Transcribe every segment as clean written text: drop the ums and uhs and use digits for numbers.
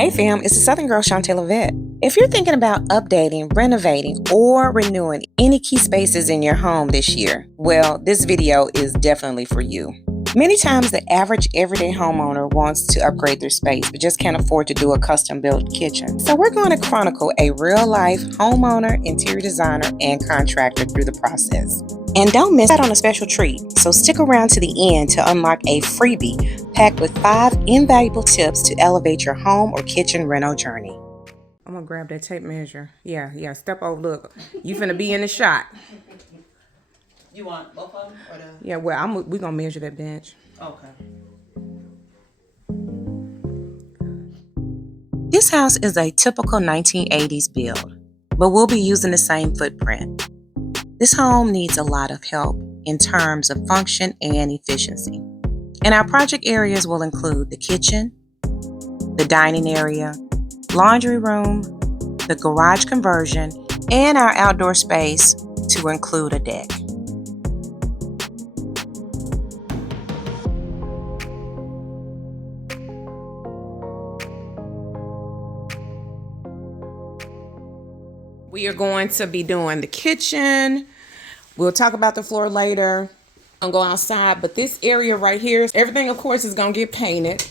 Hey fam, it's the Southern Girl Shantae Levette. If you're thinking about updating, renovating, or renewing any key spaces in your home this year, well, this video is definitely for you. Many times the average everyday homeowner wants to upgrade their space but just can't afford to do a custom-built kitchen. So we're going to chronicle a real-life homeowner, interior designer, and contractor through the process. And don't miss out on a special treat, so stick around to the end to unlock a freebie packed with 5 invaluable tips to elevate your home or kitchen reno journey. I'm gonna grab that tape measure. Yeah, step over, look. You finna be in the shot. You want both of them? Or the... Yeah, well, we're gonna measure that bench. Okay. This house is a typical 1980s build, but we'll be using the same footprint. This home needs a lot of help in terms of function and efficiency. And our project areas will include the kitchen, the dining area, laundry room, the garage conversion, and our outdoor space to include a deck. We are going to be doing the kitchen. We'll talk about the floor later. I'll go outside, but this area right here, everything of course is gonna get painted.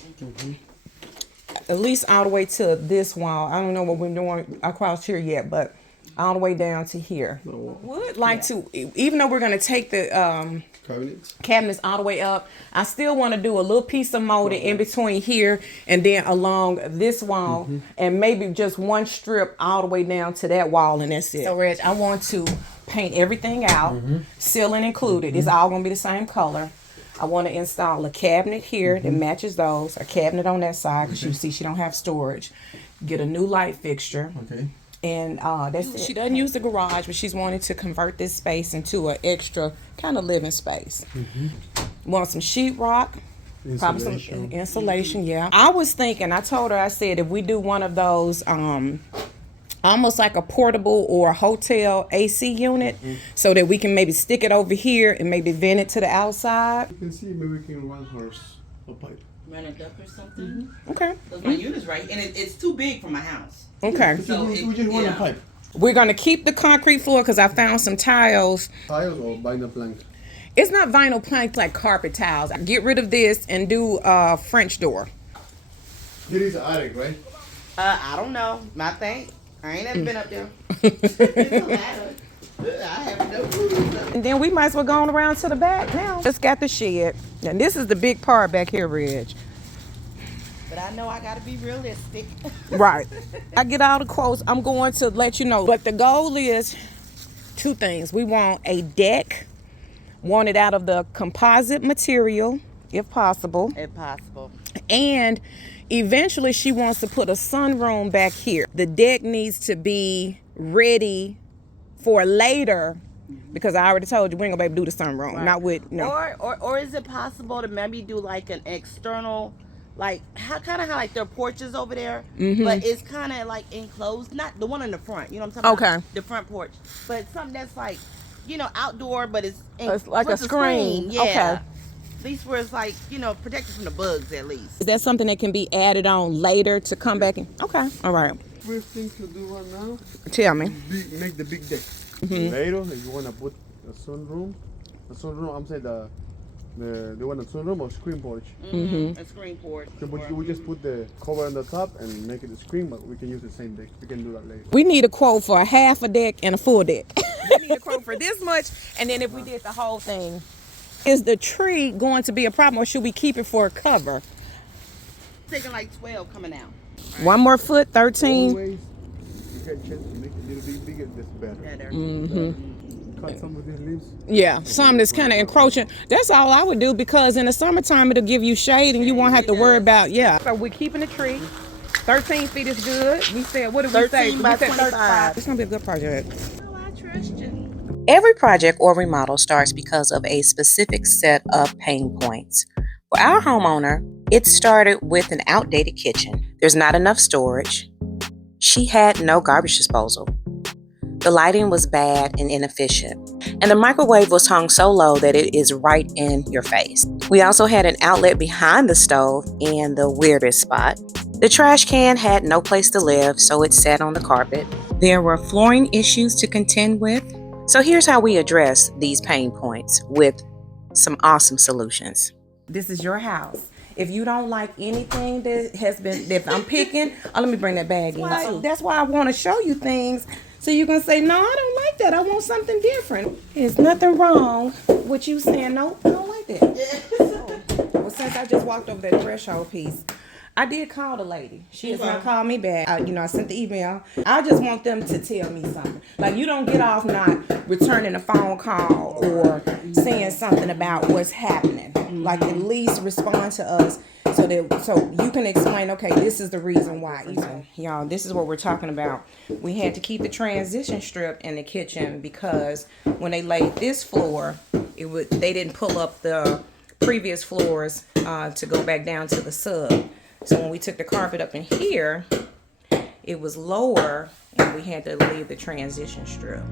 At least all the way to this wall. I don't know what we're doing across here yet, but all the way down to here. Would like to, even though we're gonna take the cabinets all the way up, I still want to do a little piece of molding in between here and then along this wall, and maybe just one strip all the way down to that wall, and that's it. So Reg, I want to paint everything out, ceiling included. It's all gonna be the same color. I want to install a cabinet here that matches those, a cabinet on that side, because you see she don't have storage. Get a new light fixture. Okay. And that's it. She doesn't use the garage, but she's wanting to convert this space into an extra kind of living space. Want some sheetrock, probably some insulation, yeah. I was thinking, I told her, I said, if we do one of those, almost like a portable or a hotel AC unit, so that we can maybe stick it over here and maybe vent it to the outside. You can see maybe we can run horse a pipe. Run a duck or something? Okay. Because my unit's right, and it's too big for my house. Okay. So we just want a pipe. We're going to keep the concrete floor because I found some tiles. Tiles or vinyl plank? It's not vinyl plank like carpet tiles. Get rid of this and do a French door. It is attic, right? I don't know. My thing. I ain't never been up there. It's a ladder. I have no clue. And then we might as well go on around to the back now. Just got the shed. And this is the big part back here, Reg. But I know I gotta be realistic. Right. I get all the quotes. I'm going to let you know. But the goal is 2 things. We want a deck, want it out of the composite material, if possible. If possible. And eventually she wants to put a sunroom back here. The deck needs to be ready for later, because I already told you we ain't gonna be able to do the sunroom. Right. Not with no. Or is it possible to maybe do like an external, like kind of how like their porches over there, but it's kind of like enclosed, not the one in the front. You know what I'm talking about? The front porch, but something that's like, outdoor, but it's like a screen. Yeah. Okay. At least where it's like, protected from the bugs at least. Is that something that can be added on later to come back in? Okay. All right. First thing to do right now. Tell me. Make the big deck. Later, if you want to put a sunroom, I'm saying they want a sunroom or screen porch. A screen porch. So, but we just put the cover on the top and make it a screen, but we can use the same deck. We can do that later. We need a quote for a half a deck and a full deck. We need a quote for this much, and then if we did the whole thing. Is the tree going to be a problem, or should we keep it for a cover? Taking like 12 coming out. Right. 1 more foot, 13. Always, you can just make it a little bit bigger, that's better. Cut some of these leaves. Yeah, some that's kind of encroaching. That's all I would do, because in the summertime it'll give you shade and you won't have to worry about, So we're keeping the tree. 13 feet is good. We said, what did we say? 13 by 25. It's going to be a good project. Oh, I trust you. Every project or remodel starts because of a specific set of pain points. For our homeowner, it started with an outdated kitchen. There's not enough storage. She had no garbage disposal. The lighting was bad and inefficient. And the microwave was hung so low that it is right in your face. We also had an outlet behind the stove in the weirdest spot. The trash can had no place to live, so it sat on the carpet. There were flooring issues to contend with. So here's how we address these pain points with some awesome solutions. This is your house. If you don't like anything that has been, if I'm picking, let me bring that bag in. That's why I want to show you things so you can say, no, I don't like that. I want something different. There's nothing wrong with you saying, nope, I don't like that. Well, since I just walked over that threshold piece, I did call the lady. She has not called me back. I sent the email. I just want them to tell me something. Like, you don't get off not returning a phone call or saying something about what's happening. Like, at least respond to us so you can explain, okay, this is the reason why. Y'all, this is what we're talking about. We had to keep the transition strip in the kitchen because when they laid this floor, they didn't pull up the previous floors to go back down to the sub. So when we took the carpet up in here, it was lower and we had to leave the transition strip.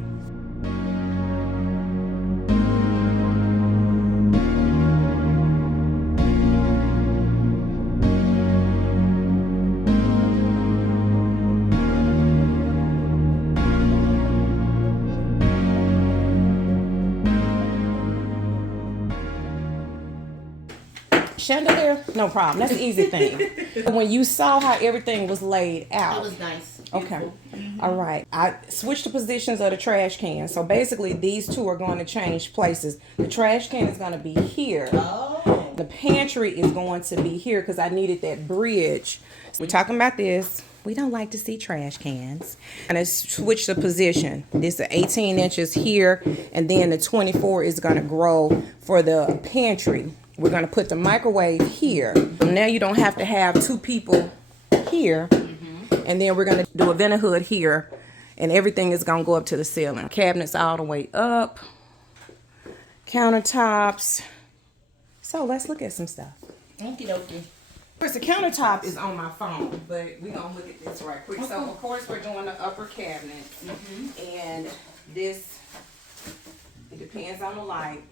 Chandelier, no problem. That's the easy thing. When you saw how everything was laid out, It was nice. Okay. All right. I switched the positions of the trash can. So basically, these two are going to change places. The trash can is going to be here. Oh. The pantry is going to be here because I needed that bridge. We're talking about this. We don't like to see trash cans. And I switch the position. This is 18 inches here, and then the 24 is going to grow for the pantry. We're going to put the microwave here. Now you don't have to have two people here. And then we're going to do a vent hood here. And everything is going to go up to the ceiling. Cabinets all the way up. Countertops. So let's look at some stuff. Okie dokie. Of course, the countertop is on my phone, but we're going to look at this right quick. So, of course, we're doing the upper cabinet. And this, it depends on the light.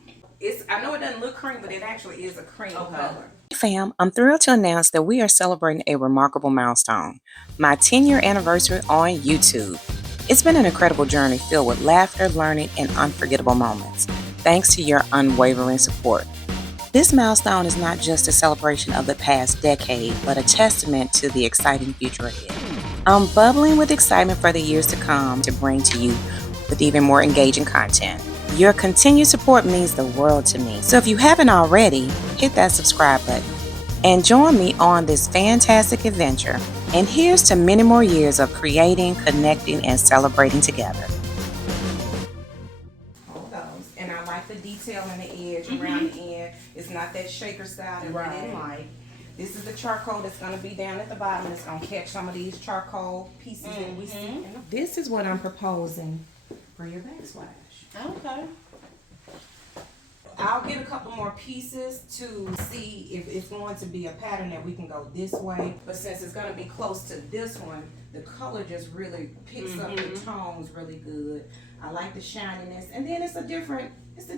I know it doesn't look cream, but it actually is a cream color. Hey fam, I'm thrilled to announce that we are celebrating a remarkable milestone, my 10-year anniversary on YouTube. It's been an incredible journey filled with laughter, learning, and unforgettable moments, thanks to your unwavering support. This milestone is not just a celebration of the past decade, but a testament to the exciting future ahead. I'm bubbling with excitement for the years to come to bring to you with even more engaging content. Your continued support means the world to me. So if you haven't already, hit that subscribe button and join me on this fantastic adventure. And here's to many more years of creating, connecting, and celebrating together. All those. And I like the detail in the edge around the end. It's not that shaker style that we didn't like. This is the charcoal that's going to be down at the bottom. It's going to catch some of these charcoal pieces that we see. This is what I'm proposing for your backsplash. Okay. I'll get a couple more pieces to see if it's going to be a pattern that we can go this way. But since it's going to be close to this one, the color just really picks up the tones really good. I like the shininess. And then it's a different type.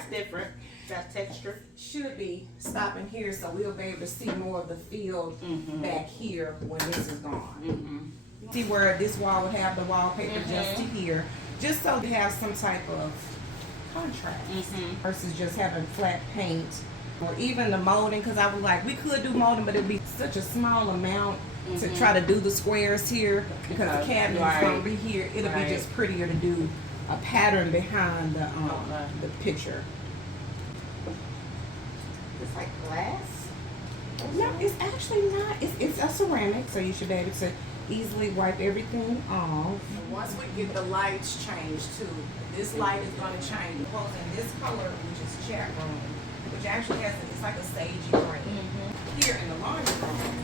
It's different. Got texture. Should be stopping here so we'll be able to see more of the field back here when this is gone. See where this wall would have the wallpaper just to here. Just so we have some type of contrast versus just having flat paint or even the molding, because I was like, we could do molding, but it'd be such a small amount to try to do the squares here because the cabinet is going to be here. It'll be just prettier to do a pattern behind the picture. It's like glass. No, it's actually not. It's a ceramic, so you should be able to easily wipe everything off. Once we get the lights changed too, this light is going to change. Proposing this color, which is chat room, which actually it's like a sagey green. Here in the laundry room,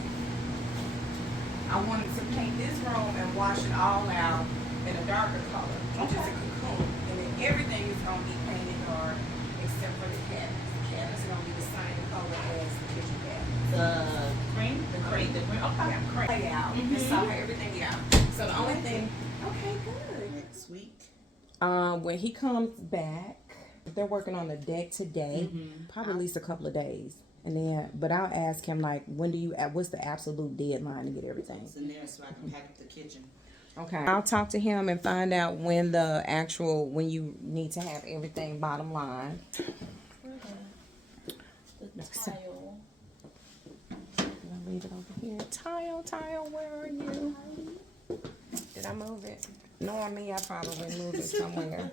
I wanted to paint this room and wash it all out in a darker color, which is a cocoon. And then everything is going to be painted dark except for the cabinets. The cabinets are going to be the same color as the kitchen cabinet. The cream? The cream. Okay. Yeah, cream. Layout. So everything out. So the only thing. Okay, good. Next week. When he comes back, they're working on the deck today. Probably at least a couple of days. And then, but I'll ask him like, what's the absolute deadline to get everything? It's in there so I can pack up the kitchen. Okay. I'll talk to him and find out when you need to have everything bottom line. The tile. I'll leave it over here. Tile, where are you? Did I move it? Knowing me, I probably moved it somewhere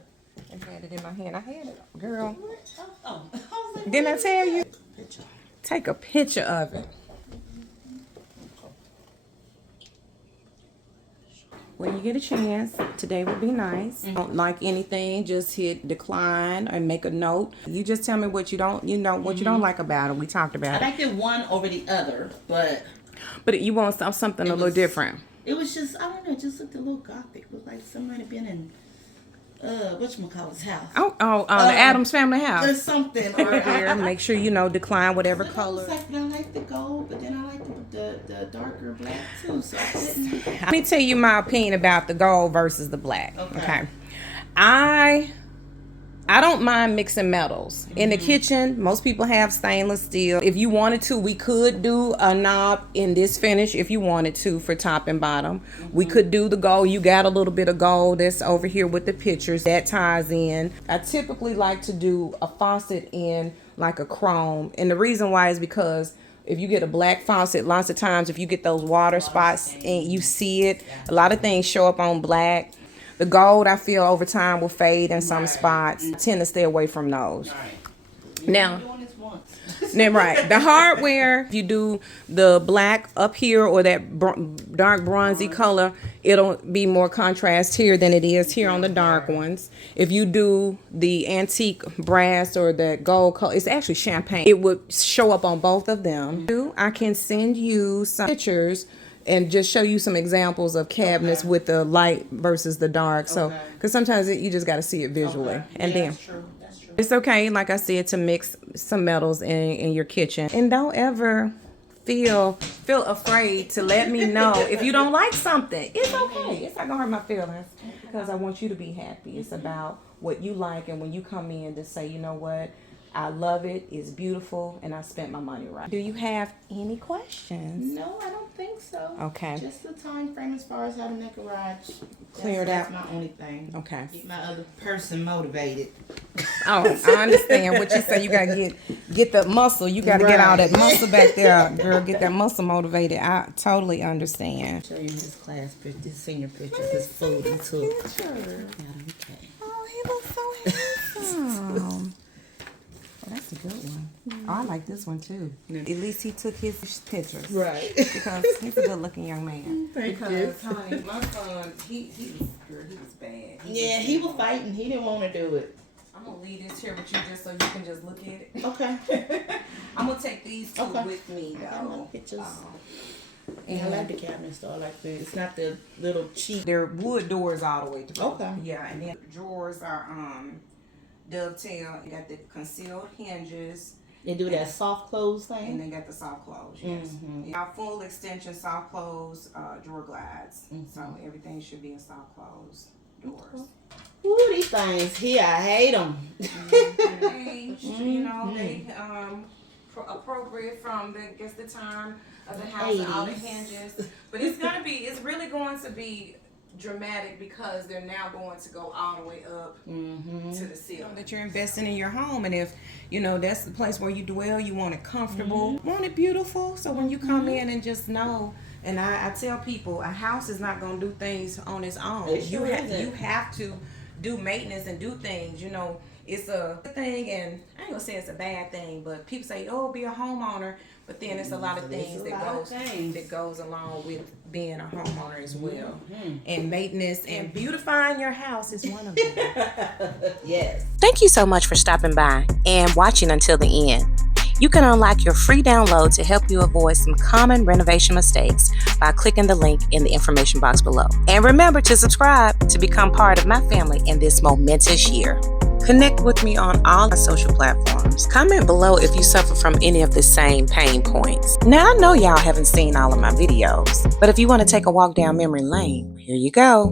and had it in my hand. I had it, girl. Oh. I was like, Didn't I tell you? picture. Take a picture of it. When you get a chance, today would be nice. Don't like anything, just hit decline and make a note. You just tell me what you don't like about it. We talked about it. I liked it one over the other, but you want something a little different. it was just, I don't know, it just looked a little gothic. It looked like somebody had been in whatchamacallit's house. The Addams Family house. There's something. Here, make sure decline whatever color. I like the gold, but then I like the darker black too. So I couldn't. Let me tell you my opinion about the gold versus the black. Okay. I don't mind mixing metals. In the kitchen, most people have stainless steel. If you wanted to, we could do a knob in this finish if you wanted to for top and bottom. We could do the gold. You got a little bit of gold that's over here with the pictures. That ties in. I typically like to do a faucet in like a chrome. And the reason why is because if you get a black faucet, lots of times if you get those water spots and you see it, a lot of things show up on black. The gold, I feel, over time will fade in some spots. I tend to stay away from those. Now, the hardware, if you do the black up here or that dark bronzy color, it'll be more contrast here than it is here on the dark ones. If you do the antique brass or the gold color, it's actually champagne. It would show up on both of them. I can send you some pictures and just show you some examples of cabinets with the light versus the dark. So, because sometimes you just got to see it visually. And then That's true. it's okay, like I said, to mix some metals in your kitchen. And don't ever feel afraid to let me know if you don't like something. It's okay. It's not gonna hurt my feelings because I want you to be happy. It's about what you like, and when you come in to say, you know what, I love it, it's beautiful, and I spent my money right. Do you have any questions? No, I don't think so. Okay. Just the time frame as far as having that garage Cleared that's out. my only thing. Okay. Keep my other person motivated. Oh, I understand what you say. You gotta get the muscle. You gotta get all that muscle back there, girl. Get that muscle motivated. I totally understand. Show you his class picture, his senior picture, his food he took. Picture. Okay. Oh, he looks so handsome. Oh, that's a good one. Oh, I like this one too. At least he took his pictures. Right. Because he's a good looking young man. Thank because, you. honey, my son, he was bad. He was fighting. He didn't want to do it. I'm gonna leave this here with you just so you can just look at it. Okay. I'm gonna take these two Okay. with me I got my though. pictures. And I like the cabinets though. I like it's not the little cheap. they're wood doors all the way through. Okay. Yeah, and then drawers are dovetail. You got the concealed hinges. They do that soft close And thing. they got the soft close, yes. Our full extension soft close drawer glides. So everything should be in soft close doors. Ooh, these things here, I hate them. Age, you know, they appropriate from the time of the house and all the 80s. hinges. But it's really going to be dramatic because they're now going to go all the way up to the ceiling. That you're investing in your home, and if that's the place where you dwell, you want it comfortable, want it beautiful. So when you come in and just know, and I tell people, a house is not going to do things on its own. It sure you isn't. have to do maintenance and do things. It's a good thing, and I ain't gonna say it's a bad thing, but people say, "Oh, be a homeowner," but then it's a lot of things that goes along with being a homeowner as well. And maintenance and beautifying your house is one of them. Yes. Thank you so much for stopping by and watching until the end. You can unlock your free download to help you avoid some common renovation mistakes by clicking the link in the information box below. And remember to subscribe to become part of my family in this momentous year. Connect with me on all my social platforms. Comment below if you suffer from any of the same pain points. Now, I know y'all haven't seen all of my videos, but if you want to take a walk down memory lane, here you go.